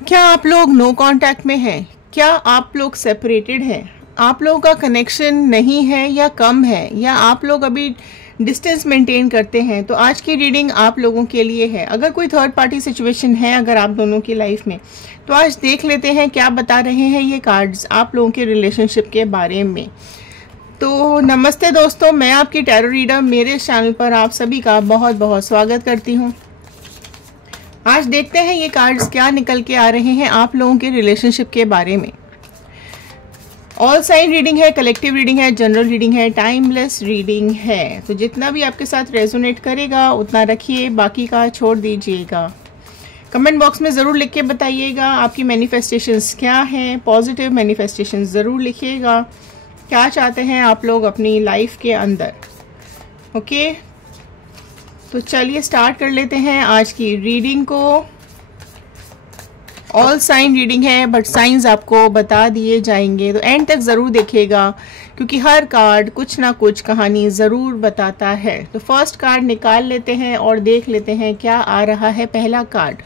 क्या आप लोग नो कांटेक्ट में हैं? क्या आप लोग सेपरेटेड हैं? आप लोगों का कनेक्शन नहीं है या कम है, या आप लोग अभी डिस्टेंस मेंटेन करते हैं? तो आज की रीडिंग आप लोगों के लिए है। अगर कोई थर्ड पार्टी सिचुएशन है अगर आप दोनों की लाइफ में, तो आज देख लेते हैं क्या बता रहे हैं ये कार्ड्स आप लोगों के रिलेशनशिप के बारे में। तो नमस्ते दोस्तों, मैं आपकी टैरो रीडर, मेरे चैनल पर आप सभी का बहुत बहुत स्वागत करती हूँ। आज देखते हैं ये कार्ड्स क्या निकल के आ रहे हैं आप लोगों के रिलेशनशिप के बारे में। ऑल साइन रीडिंग है, कलेक्टिव रीडिंग है, जनरल रीडिंग है, टाइमलेस रीडिंग है। तो जितना भी आपके साथ रेजोनेट करेगा उतना रखिए, बाकी का छोड़ दीजिएगा। कमेंट बॉक्स में ज़रूर लिख के बताइएगा आपकी मैनिफेस्टेशंस क्या हैं। पॉजिटिव मैनिफेस्टेशंस ज़रूर लिखिएगा, क्या चाहते हैं आप लोग अपनी लाइफ के अंदर। ओके, तो चलिए स्टार्ट कर लेते हैं आज की रीडिंग को। ऑल साइन रीडिंग है, बट साइंस आपको बता दिए जाएंगे, तो एंड तक ज़रूर देखिएगा क्योंकि हर कार्ड कुछ ना कुछ कहानी ज़रूर बताता है। तो फर्स्ट कार्ड निकाल लेते हैं और देख लेते हैं क्या आ रहा है। पहला कार्ड,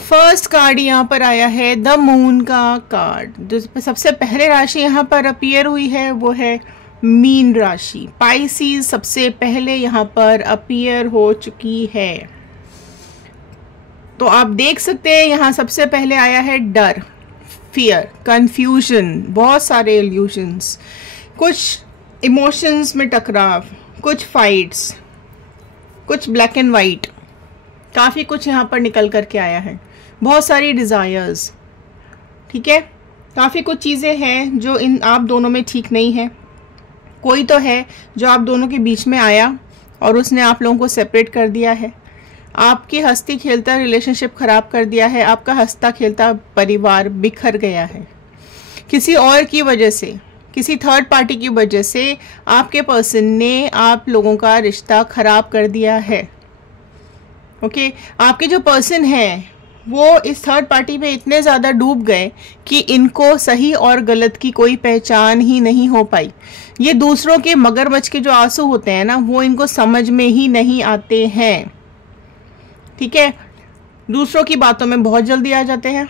फर्स्ट कार्ड यहाँ पर आया है द मून का कार्ड। जो सबसे पहले राशि यहाँ पर अपीयर हुई है वो है मीन राशि। पाइसिस सबसे पहले यहाँ पर अपीयर हो चुकी है। तो आप देख सकते हैं यहाँ सबसे पहले आया है डर, फियर, कंफ्यूजन, बहुत सारे इल्यूजन्स, कुछ इमोशंस में टकराव, कुछ फाइट्स, कुछ ब्लैक एंड वाइट, काफ़ी कुछ यहाँ पर निकल करके आया है। बहुत सारी डिज़ायर्स, ठीक है, काफ़ी कुछ चीज़ें हैं जो इन आप दोनों में ठीक नहीं है। कोई तो है जो आप दोनों के बीच में आया और उसने आप लोगों को सेपरेट कर दिया है। आपकी हंसती खेलता रिलेशनशिप खराब कर दिया है। आपका हंसता खेलता परिवार बिखर गया है किसी और की वजह से, किसी थर्ड पार्टी की वजह से आपके पर्सन ने आप लोगों का रिश्ता खराब कर दिया है। ओके, आपके जो पर्सन है वो इस थर्ड पार्टी में इतने ज़्यादा डूब गए कि इनको सही और गलत की कोई पहचान ही नहीं हो पाई। ये दूसरों के मगरमच्छ के जो आंसू होते हैं ना, वो इनको समझ में ही नहीं आते हैं। ठीक है, दूसरों की बातों में बहुत जल्दी आ जाते हैं।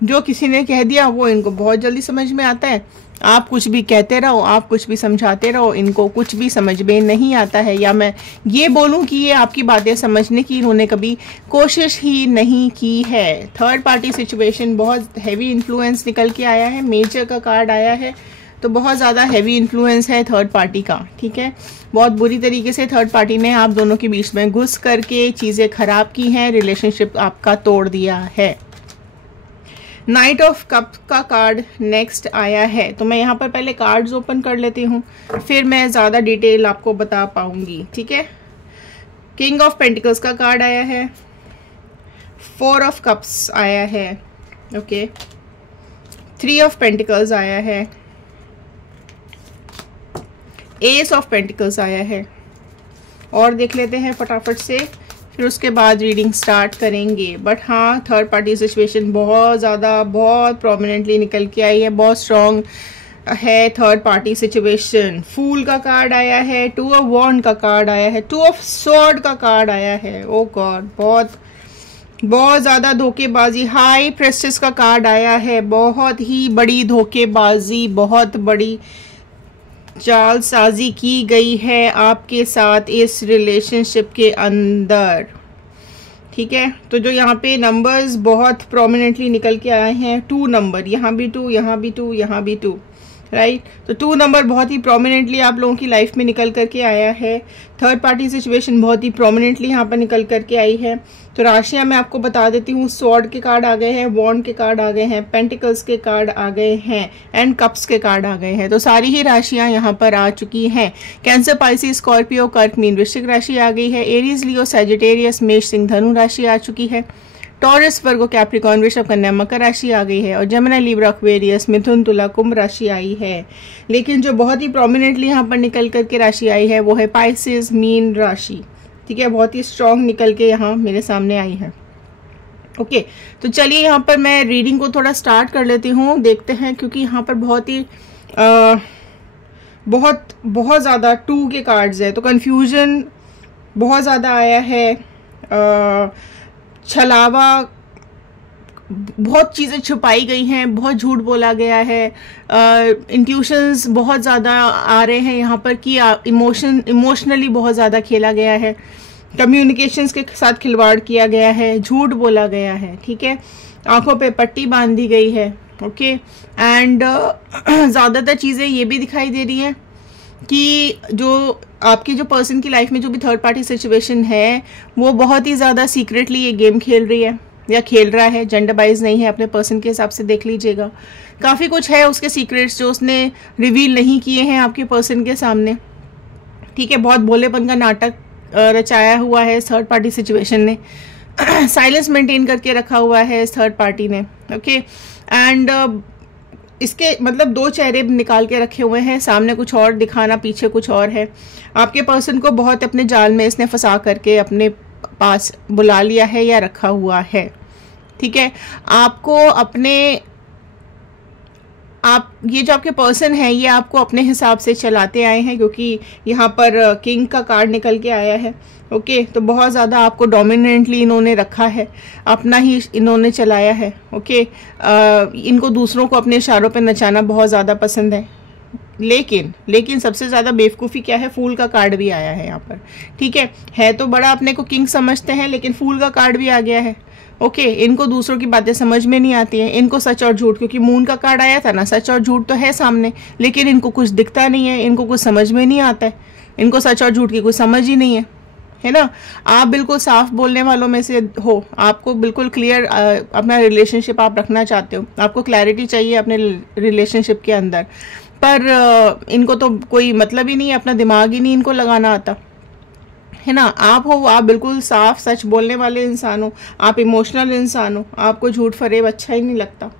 जो किसी ने कह दिया वो इनको बहुत जल्दी समझ में आता है। आप कुछ भी कहते रहो, आप कुछ भी समझाते रहो, इनको कुछ भी समझ में नहीं आता है। या मैं ये बोलूं कि ये आपकी बातें समझने की इन्होंने कभी कोशिश ही नहीं की है। थर्ड पार्टी सिचुएशन बहुत हैवी इन्फ्लुएंस निकल के आया है। मेजर का कार्ड आया है, तो बहुत ज़्यादा हैवी इन्फ्लुएंस है थर्ड पार्टी का। ठीक है, बहुत बुरी तरीके से थर्ड पार्टी ने आप दोनों के बीच में घुस करके चीज़ें खराब की हैं, रिलेशनशिप आपका तोड़ दिया है। नाइट ऑफ कप का कार्ड नेक्स्ट आया है। तो मैं यहाँ पर पहले कार्ड्स ओपन कर लेती हूँ, फिर मैं ज़्यादा डिटेल आपको बता पाऊँगी। ठीक है, किंग ऑफ पेंटिकल्स का कार्ड आया है, फोर ऑफ कप्स आया है, ओके, थ्री ऑफ पेंटिकल्स आया है, एस ऑफ पेंटिकल्स आया है। और देख लेते हैं फटाफट से, फिर उसके बाद रीडिंग स्टार्ट करेंगे। बट हाँ, थर्ड पार्टी सिचुएशन बहुत ज़्यादा बहुत प्रोमिनेंटली निकल के आई है, बहुत स्ट्रॉन्ग है थर्ड पार्टी सिचुएशन। फूल का कार्ड आया है, टू ऑफ वॉन्ड का कार्ड आया है, टू ऑफ स्वॉर्ड का कार्ड आया है। ओ गॉड, बहुत ज़्यादा धोखेबाजी। हाई प्रेस्टिस का कार्ड आया है, बहुत ही बड़ी धोखेबाजी, बहुत बड़ी जालसाजी की गई है आपके साथ इस रिलेशनशिप के अंदर। ठीक है, तो जो यहाँ पे नंबर्स बहुत प्रोमिनेंटली निकल के आए हैं, 2 नंबर, यहाँ भी 2, यहाँ भी 2, यहाँ भी 2, राइट। तो 2 नंबर बहुत ही प्रोमिनेंटली आप लोगों की लाइफ में निकल करके आया है। थर्ड पार्टी सिचुएशन बहुत ही प्रोमिनेंटली यहाँ पर निकल करके आई है। तो राशियाँ मैं आपको बता देती हूँ। स्वॉर्ड के कार्ड आ गए हैं, वॉन्ड के कार्ड आ गए हैं, पेंटिकल्स के कार्ड आ गए हैं, एंड कप्स के कार्ड आ गए हैं। तो सारी ही राशियाँ यहाँ पर आ चुकी हैं। कैंसर, पाइसिस, स्कॉर्पियो, कर्क, मीन, वृश्चिक राशि आ गई है। एरीज, लियो, सैजिटेरियस, मेष, सिंह, धनु राशि आ चुकी है। टॉरस, वर्गो, कैप्रिकॉर्न, वृषभ, कन्या, मकर राशि आ गई है। और जमुना, लिब्रा, एक्वेरियस, मिथुन, तुला, कुंभ राशि आई है। लेकिन जो बहुत ही प्रोमिनेंटली यहाँ पर निकल करके राशि आई है वो है पाइसिस, मीन राशि। ठीक है, बहुत ही स्ट्रॉन्ग निकल के यहाँ मेरे सामने आई है। ओके, तो चलिए यहाँ पर मैं रीडिंग को थोड़ा स्टार्ट कर लेती हूँ, देखते हैं, क्योंकि यहाँ पर बहुत ही बहुत ज़्यादा 2 के कार्ड्स है। तो कन्फ्यूजन बहुत ज़्यादा आया है, छलावा बहुत चीज़ें छुपाई गई हैं, बहुत झूठ बोला गया है, इंट्यूशंस बहुत ज़्यादा आ रहे हैं यहाँ पर कि इमोशनली बहुत ज़्यादा खेला गया है, कम्युनिकेशंस के साथ खिलवाड़ किया गया है, झूठ बोला गया है, ठीक है, आंखों पे पट्टी बांध दी गई है, ओके। एंड ज़्यादातर चीज़ें ये भी दिखाई दे रही हैं कि जो आपकी जो पर्सन की लाइफ में जो भी थर्ड पार्टी सिचुएशन है वो बहुत ही ज़्यादा सीक्रेटली ये गेम खेल रही है या खेल रहा है, जेंडर बाइज नहीं है, अपने पर्सन के हिसाब से देख लीजिएगा। काफ़ी कुछ है उसके सीक्रेट्स जो उसने रिवील नहीं किए हैं आपके पर्सन के सामने, ठीक है। बहुत भोलेपन का नाटक रचाया हुआ है इस थर्ड पार्टी सिचुएशन ने, साइलेंस मेंटेन करके रखा हुआ है इस थर्ड पार्टी ने, ओके। एंड इसके मतलब दो चेहरे निकाल के रखे हुए हैं, सामने कुछ और दिखाना, पीछे कुछ और है। आपके पर्सन को बहुत अपने जाल में इसने फंसा करके अपने पास बुला लिया है या रखा हुआ है, ठीक है। आपको अपने आप ये जो आपके पर्सन है ये आपको अपने हिसाब से चलाते आए हैं, क्योंकि यहाँ पर किंग का कार्ड निकल के आया है, ओके। तो बहुत ज़्यादा आपको डोमिनेंटली इन्होंने रखा है, अपना ही इन्होंने चलाया है, ओके। इनको दूसरों को अपने इशारों पे नचाना बहुत ज़्यादा पसंद है, लेकिन सबसे ज़्यादा बेवकूफ़ी क्या है, फूल का कार्ड भी आया है यहाँ पर, ठीक है तो बड़ा अपने को किंग समझते हैं, लेकिन फूल का कार्ड भी आ गया है, ओके। इनको दूसरों की बातें समझ में नहीं आती हैं, इनको सच और झूठ, क्योंकि मून का कार्ड आया था ना, सच और झूठ तो है सामने, लेकिन इनको कुछ दिखता नहीं है, इनको कुछ समझ में नहीं आता है, इनको सच और झूठ की कुछ समझ ही नहीं है ना। आप बिल्कुल साफ बोलने वालों में से हो, आपको बिल्कुल क्लियर अपना रिलेशनशिप आप रखना चाहते हो, आपको क्लैरिटी चाहिए अपने रिलेशनशिप के अंदर, पर इनको तो कोई मतलब ही नहीं है, अपना दिमाग ही नहीं इनको लगाना आता है ना। आप बिल्कुल साफ सच बोलने वाले इंसान हो, आप इमोशनल इंसान हो, आपको झूठ फरेब अच्छा ही नहीं लगता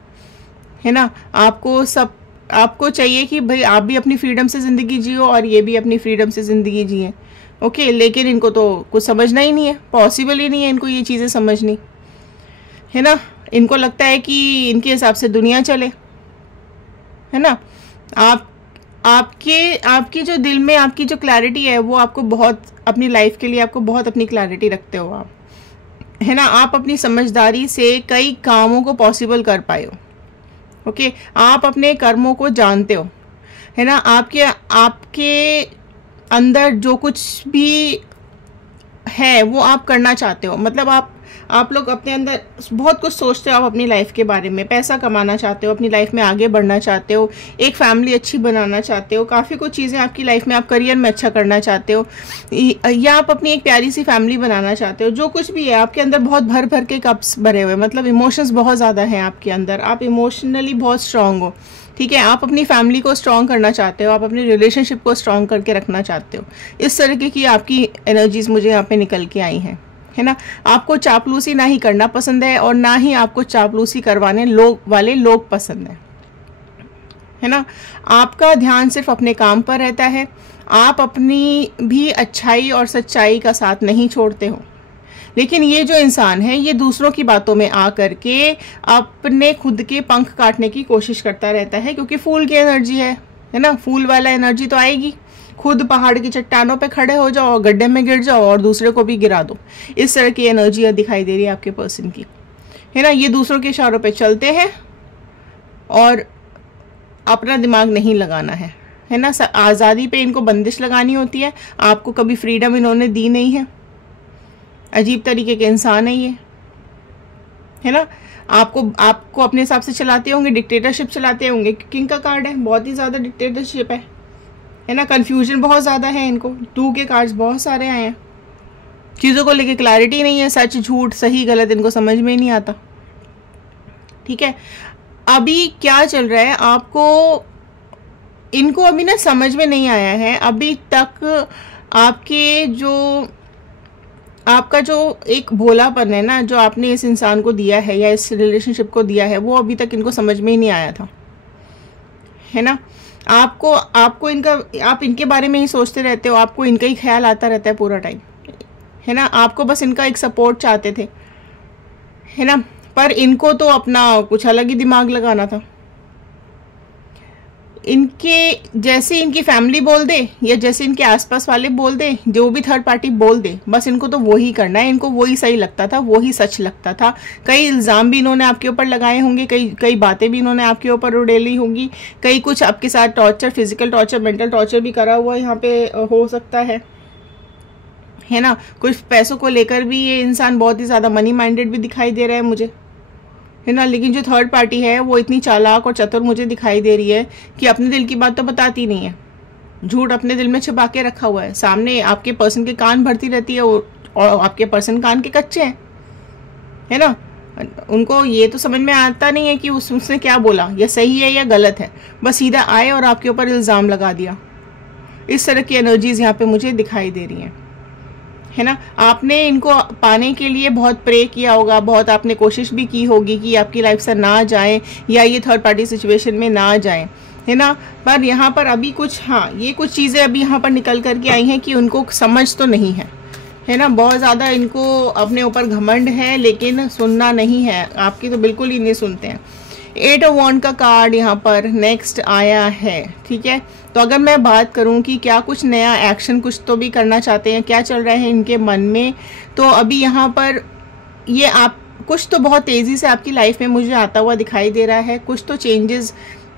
है ना। आपको चाहिए कि भाई आप भी अपनी फ्रीडम से ज़िंदगी जियो और ये भी अपनी फ्रीडम से ज़िंदगी जिए, ओके। लेकिन इनको तो कुछ समझना ही नहीं है, पॉसिबल ही नहीं है इनको ये चीज़ें समझनी, है ना। इनको लगता है कि इनके हिसाब से दुनिया चले, है ना। आपकी जो दिल में आपकी जो क्लैरिटी है वो आपको बहुत अपनी लाइफ के लिए आपको बहुत अपनी क्लैरिटी रखते हो आप, है ना। आप अपनी समझदारी से कई कामों को पॉसिबल कर पाए हो, ओके। आप अपने कर्मों को जानते हो, है ना। आपके अंदर जो कुछ भी है वो आप करना चाहते हो, मतलब आप लोग अपने अंदर बहुत कुछ सोचते हो, आप अपनी लाइफ के बारे में, पैसा कमाना चाहते हो, अपनी लाइफ में आगे बढ़ना चाहते हो, एक फैमिली अच्छी बनाना चाहते हो, काफ़ी कुछ चीज़ें आपकी लाइफ में, आप करियर में अच्छा करना चाहते हो, या आप अपनी एक प्यारी सी फैमिली बनाना चाहते हो, जो कुछ भी है आपके अंदर बहुत भर भर के कप्स भरे हुए, मतलब इमोशंस बहुत ज़्यादा हैं आपके अंदर, आप इमोशनली बहुत स्ट्रांग हो, ठीक है। आप अपनी फैमिली को स्ट्रांग करना चाहते हो, आप अपनी रिलेशनशिप को स्ट्रांग करके रखना चाहते हो, इस तरीके की आपकी एनर्जीज मुझे यहाँ पे निकल के आई हैं, है ना। आपको चापलूसी ना ही करना पसंद है और ना ही आपको चापलूसी करवाने वाले लोग पसंद है ना। आपका ध्यान सिर्फ अपने काम पर रहता है, आप अपनी भी अच्छाई और सच्चाई का साथ नहीं छोड़ते हो। लेकिन ये जो इंसान है ये दूसरों की बातों में आ करके अपने खुद के पंख काटने की कोशिश करता रहता है, क्योंकि फूल की एनर्जी है ना। फूल वाला एनर्जी तो आएगी, खुद पहाड़ की चट्टानों पे खड़े हो जाओ और गड्ढे में गिर जाओ और दूसरे को भी गिरा दो, इस तरह की एनर्जी दिखाई दे रही है आपके पर्सन की, है ना। ये दूसरों के इशारों पे चलते हैं और अपना दिमाग नहीं लगाना है ना। आज़ादी पे इनको बंदिश लगानी होती है, आपको कभी फ्रीडम इन्होंने दी नहीं है, अजीब तरीके के इंसान है ये, है ना। आपको अपने हिसाब से चलाते होंगे, डिक्टेटरशिप चलाते होंगे, किंग का कार्ड है, बहुत ही ज़्यादा डिक्टेटरशिप है ना। कन्फ्यूजन बहुत ज़्यादा है इनको, 2 के कार्ड्स बहुत सारे आए हैं, चीज़ों को लेके क्लैरिटी नहीं है, सच झूठ सही गलत इनको समझ में ही नहीं आता, ठीक है। अभी क्या चल रहा है आपको, इनको अभी ना समझ में नहीं आया है अभी तक, आपका जो एक भोलापन है ना, जो आपने इस इंसान को दिया है या इस रिलेशनशिप को दिया है, वो अभी तक इनको समझ में ही नहीं आया था, है ना। आपको आप इनके बारे में ही सोचते रहते हो, आपको इनका ही ख्याल आता रहता है पूरा टाइम, है ना। आपको बस इनका एक सपोर्ट चाहते थे, है ना, पर इनको तो अपना कुछ अलग ही दिमाग लगाना था। इनके जैसे इनकी फैमिली बोल दे या जैसे इनके आसपास वाले बोल दे, जो भी थर्ड पार्टी बोल दे, बस इनको तो वही करना है, इनको वही सही लगता था, वही सच लगता था। कई इल्ज़ाम भी इन्होंने आपके ऊपर लगाए होंगे, कई बातें भी इन्होंने आपके ऊपर उड़ेली होंगी, कई कुछ आपके साथ torture, physical torture, mental torture भी करा हुआ यहाँ पे हो सकता है ना। कुछ पैसों को लेकर भी ये इंसान बहुत ही ज़्यादा मनी माइंडेड भी दिखाई दे रहा है मुझे, है ना। लेकिन जो थर्ड पार्टी है वो इतनी चालाक और चतुर मुझे दिखाई दे रही है कि अपने दिल की बात तो बताती नहीं है, झूठ अपने दिल में छिपा के रखा हुआ है, सामने आपके पर्सन के कान भरती रहती है और आपके पर्सन कान के कच्चे हैं, है ना। उनको ये तो समझ में आता नहीं है कि उसने क्या बोला, या सही है या गलत है, बस सीधा आए और आपके ऊपर इल्ज़ाम लगा दिया। इस तरह की एनर्जीज यहाँ पे मुझे दिखाई दे रही हैं, है ना। आपने इनको पाने के लिए बहुत प्रे किया होगा, बहुत आपने कोशिश भी की होगी कि आपकी लाइफ से ना जाए या ये थर्ड पार्टी सिचुएशन में ना जाए, है ना। पर यहाँ पर अभी कुछ, हाँ, ये कुछ चीज़ें अभी यहाँ पर निकल करके आई हैं कि उनको समझ तो नहीं है ना। बहुत ज़्यादा इनको अपने ऊपर घमंड है, लेकिन सुनना नहीं है, आपकी तो बिल्कुल ही नहीं सुनते हैं। 8 ऑफ वॉन्ड का कार्ड यहाँ पर नेक्स्ट आया है, ठीक है। तो अगर मैं बात करूं कि क्या कुछ नया एक्शन कुछ तो भी करना चाहते हैं, क्या चल रहा है इनके मन में, तो अभी यहाँ पर ये आप कुछ तो बहुत तेज़ी से आपकी लाइफ में मुझे आता हुआ दिखाई दे रहा है। कुछ तो चेंजेस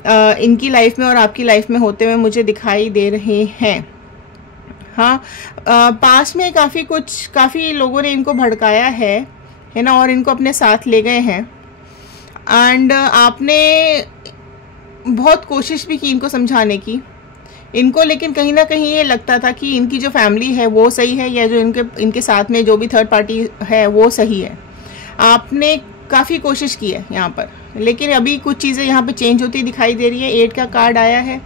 इनकी लाइफ में और आपकी लाइफ में होते हुए मुझे दिखाई दे रहे हैं। हाँ, पास में काफ़ी लोगों ने इनको भड़काया है ना, और इनको अपने साथ ले गए हैं। एंड आपने बहुत कोशिश भी की इनको समझाने की इनको, लेकिन कहीं ना कहीं ये लगता था कि इनकी जो फैमिली है वो सही है, या जो इनके साथ में जो भी थर्ड पार्टी है वो सही है। आपने काफ़ी कोशिश की है यहाँ पर, लेकिन अभी कुछ चीज़ें यहाँ पे चेंज होती दिखाई दे रही है। 8 का कार्ड आया है,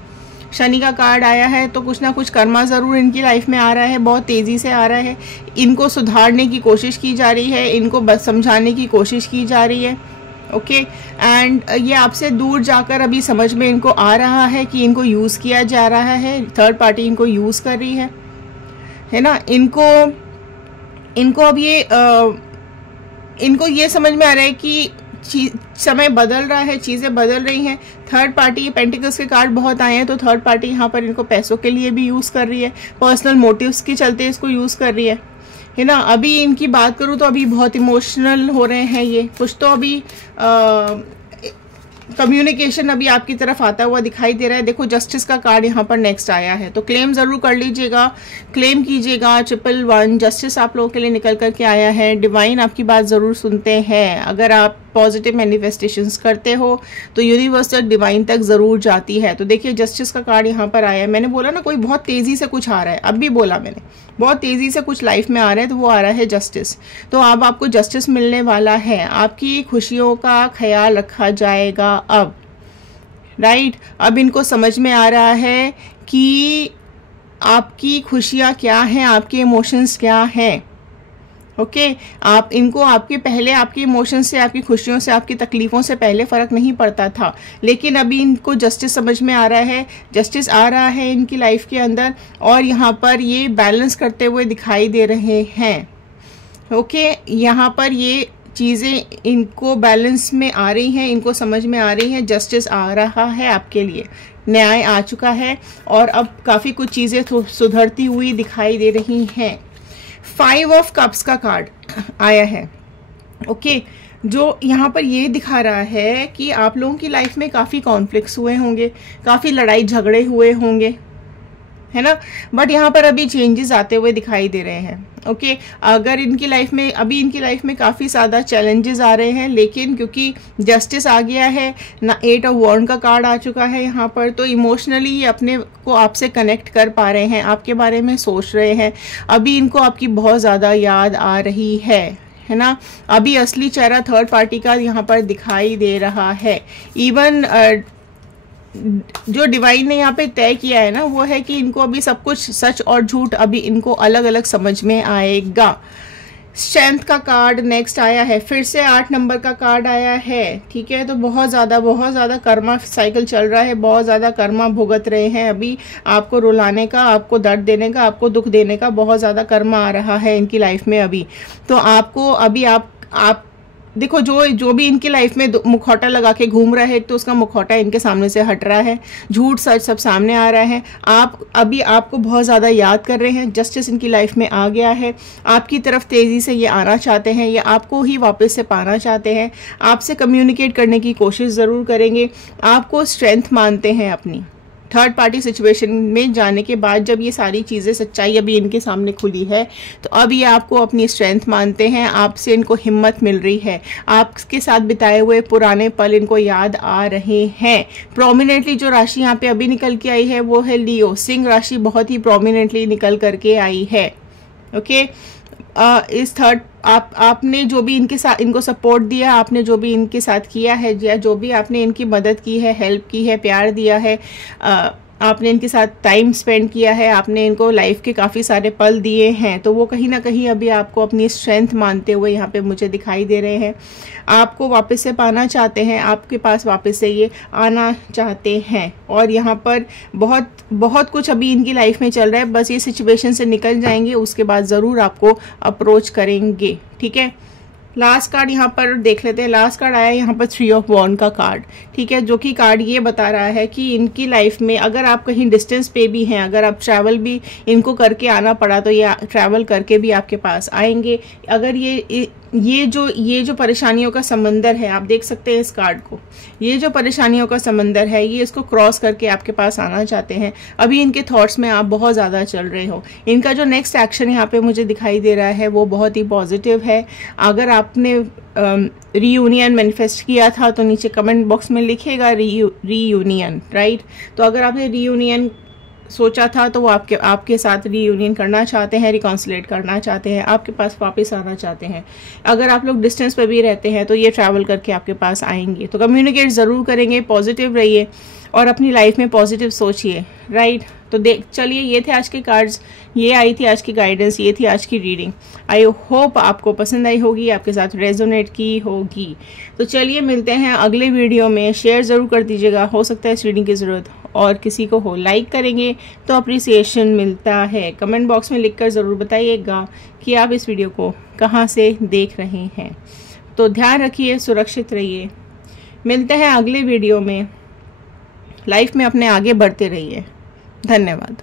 शनि का कार्ड आया है, तो कुछ ना कुछ कर्मा ज़रूर इनकी लाइफ में आ रहा है, बहुत तेज़ी से आ रहा है। इनको सुधारने की कोशिश की जा रही है, इनको बस समझाने की कोशिश की जा रही है, ओके। एंड ये आपसे दूर जाकर अभी समझ में इनको आ रहा है कि इनको यूज़ किया जा रहा है, थर्ड पार्टी इनको यूज़ कर रही है ना। इनको अब इनको ये समझ में आ रहा है कि समय बदल रहा है, चीज़ें बदल रही हैं। थर्ड पार्टी, पेंटिकल्स के कार्ड बहुत आए हैं, तो थर्ड पार्टी यहाँ पर इनको पैसों के लिए भी यूज़ कर रही है, पर्सनल मोटिव्स के चलते इसको यूज़ कर रही है ना। अभी इनकी बात करूँ तो अभी बहुत इमोशनल हो रहे हैं ये, कुछ तो अभी कम्युनिकेशन अभी आपकी तरफ आता हुआ दिखाई दे रहा है। देखो जस्टिस का कार्ड यहाँ पर नेक्स्ट आया है, तो क्लेम ज़रूर कर लीजिएगा, क्लेम कीजिएगा। 111 जस्टिस आप लोगों के लिए निकल करके आया है। डिवाइन आपकी बात ज़रूर सुनते हैं। अगर आप पॉजिटिव मैनिफेस्टेशंस करते हो तो यूनिवर्सल डिवाइन तक ज़रूर जाती है। तो देखिए जस्टिस का कार्ड यहाँ पर आया है। मैंने बोला ना कोई बहुत तेज़ी से कुछ आ रहा है, अब भी बोला मैंने, बहुत तेज़ी से कुछ लाइफ में आ रहा है, तो वो आ रहा है जस्टिस। तो अब आपको जस्टिस मिलने वाला है, आपकी खुशियों का ख्याल रखा जाएगा अब, राइट। अब इनको समझ में आ रहा है कि आपकी खुशियाँ क्या हैं, आपके इमोशंस क्या हैं, ओके। आप इनको आपके इमोशंस से, आपकी खुशियों से, आपकी तकलीफ़ों से पहले फ़र्क नहीं पड़ता था, लेकिन अभी इनको जस्टिस समझ में आ रहा है, जस्टिस आ रहा है इनकी लाइफ के अंदर, और यहाँ पर ये बैलेंस करते हुए दिखाई दे रहे हैं, ओके। यहाँ पर ये चीज़ें इनको बैलेंस में आ रही हैं, इनको समझ में आ रही हैं, जस्टिस आ रहा है आपके लिए, न्याय आ चुका है, और अब काफ़ी कुछ चीज़ें सुधरती हुई दिखाई दे रही हैं। 5 ऑफ कप्स का कार्ड आया है, ओके। जो यहाँ पर ये दिखा रहा है कि आप लोगों की लाइफ में काफ़ी कॉन्फ्लिक्ट्स हुए होंगे, काफ़ी लड़ाई झगड़े हुए होंगे, है ना। बट यहाँ पर अभी चेंजेस आते हुए दिखाई दे रहे हैं, ओके। अगर इनकी लाइफ में काफ़ी ज़्यादा चैलेंजेस आ रहे हैं, लेकिन क्योंकि जस्टिस आ गया है ना, 8 ऑफ वॉन्ड का कार्ड आ चुका है यहाँ पर, तो इमोशनली ये अपने को आपसे कनेक्ट कर पा रहे हैं, आपके बारे में सोच रहे हैं। अभी इनको आपकी बहुत ज़्यादा याद आ रही है ना। अभी असली चेहरा थर्ड पार्टी का यहाँ पर दिखाई दे रहा है। इवन जो डिवाइन ने यहाँ पे तय किया है ना, वो है कि इनको अभी सब कुछ सच और झूठ अभी इनको अलग अलग समझ में आएगा। स्ट्रेंथ का कार्ड नेक्स्ट आया है, फिर से 8 नंबर का कार्ड आया है, ठीक है। तो बहुत ज़्यादा कर्मा साइकिल चल रहा है, बहुत ज़्यादा कर्मा भुगत रहे हैं अभी। आपको रुलाने का, आपको दर्द देने का, आपको दुख देने का बहुत ज़्यादा कर्मा आ रहा है इनकी लाइफ में अभी। तो आपको अभी आप देखो जो भी इनकी लाइफ में मुखौटा लगा के घूम रहा है, तो उसका मुखौटा इनके सामने से हट रहा है, झूठ सच सब सामने आ रहा है। आप अभी आपको बहुत ज़्यादा याद कर रहे हैं, जस्टिस इनकी लाइफ में आ गया है, आपकी तरफ तेज़ी से ये आना चाहते हैं, या आपको ही वापस से पाना चाहते हैं, आपसे कम्युनिकेट करने की कोशिश ज़रूर करेंगे, आपको स्ट्रेंथ मानते हैं अपनी। थर्ड पार्टी सिचुएशन में जाने के बाद जब ये सारी चीज़ें सच्चाई अभी इनके सामने खुली है, तो अब ये आपको अपनी स्ट्रेंथ मानते हैं, आपसे इनको हिम्मत मिल रही है, आपके साथ बिताए हुए पुराने पल इनको याद आ रहे हैं। प्रोमिनेंटली जो राशि यहाँ पे अभी निकल के आई है वो है लियो, सिंह राशि बहुत ही प्रोमिनेंटली निकल करके आई है। ओके, इस थर्ड आपने जो भी इनके साथ इनको सपोर्ट दिया, आपने जो भी इनके साथ किया है, या जो भी आपने इनकी मदद की है, हेल्प की है, प्यार दिया है, आपने इनके साथ टाइम स्पेंड किया है, आपने इनको लाइफ के काफ़ी सारे पल दिए हैं, तो वो कहीं ना कहीं अभी आपको अपनी स्ट्रेंथ मानते हुए यहाँ पे मुझे दिखाई दे रहे हैं। आपको वापस से पाना चाहते हैं, आपके पास वापस से ये आना चाहते हैं, और यहाँ पर बहुत बहुत कुछ अभी इनकी लाइफ में चल रहा है। बस ये सिचुएशन से निकल जाएंगे, उसके बाद ज़रूर आपको अप्रोच करेंगे। ठीक है, लास्ट कार्ड यहाँ पर देख लेते हैं। लास्ट कार्ड आया यहाँ पर 3 ऑफ वॉन्ड का कार्ड। ठीक है, जो कि कार्ड ये बता रहा है कि इनकी लाइफ में अगर आप कहीं डिस्टेंस पे भी हैं, अगर आप ट्रैवल भी इनको करके आना पड़ा, तो ये ट्रैवल करके भी आपके पास आएंगे। अगर ये जो परेशानियों का समंदर है, आप देख सकते हैं इस कार्ड को, ये जो परेशानियों का समंदर है, ये इसको क्रॉस करके आपके पास आना चाहते हैं। अभी इनके थॉट्स में आप बहुत ज़्यादा चल रहे हो। इनका जो नेक्स्ट एक्शन यहाँ पे मुझे दिखाई दे रहा है वो बहुत ही पॉजिटिव है। अगर आपने रीयूनियन मैनिफेस्ट किया था तो नीचे कमेंट बॉक्स में लिखेगा रीयूनियन, राइट। तो अगर आपने रीयूनियन सोचा था तो वो आपके साथ रीयूनियन करना चाहते हैं, रिकॉन्सिलेट करना चाहते हैं, आपके पास वापस आना चाहते हैं। अगर आप लोग डिस्टेंस पे भी रहते हैं तो ये ट्रैवल करके आपके पास आएंगे। तो कम्युनिकेट ज़रूर करेंगे, पॉजिटिव रहिए और अपनी लाइफ में पॉजिटिव सोचिए, राइट। तो चलिए, ये थे आज के कार्ड्स, ये आई थी आज की गाइडेंस, ये थी आज की रीडिंग। आई होप आपको पसंद आई होगी, आपके साथ रेजोनेट की होगी। तो चलिए मिलते हैं अगले वीडियो में। शेयर ज़रूर कर दीजिएगा, हो सकता है इस रीडिंग की ज़रूरत और किसी को हो। लाइक करेंगे तो अप्रिसिएशन मिलता है। कमेंट बॉक्स में लिखकर ज़रूर बताइएगा कि आप इस वीडियो को कहाँ से देख रहे हैं। तो ध्यान रखिए, सुरक्षित रहिए। मिलते हैं अगले वीडियो में। लाइफ में अपने आगे बढ़ते रहिए। धन्यवाद।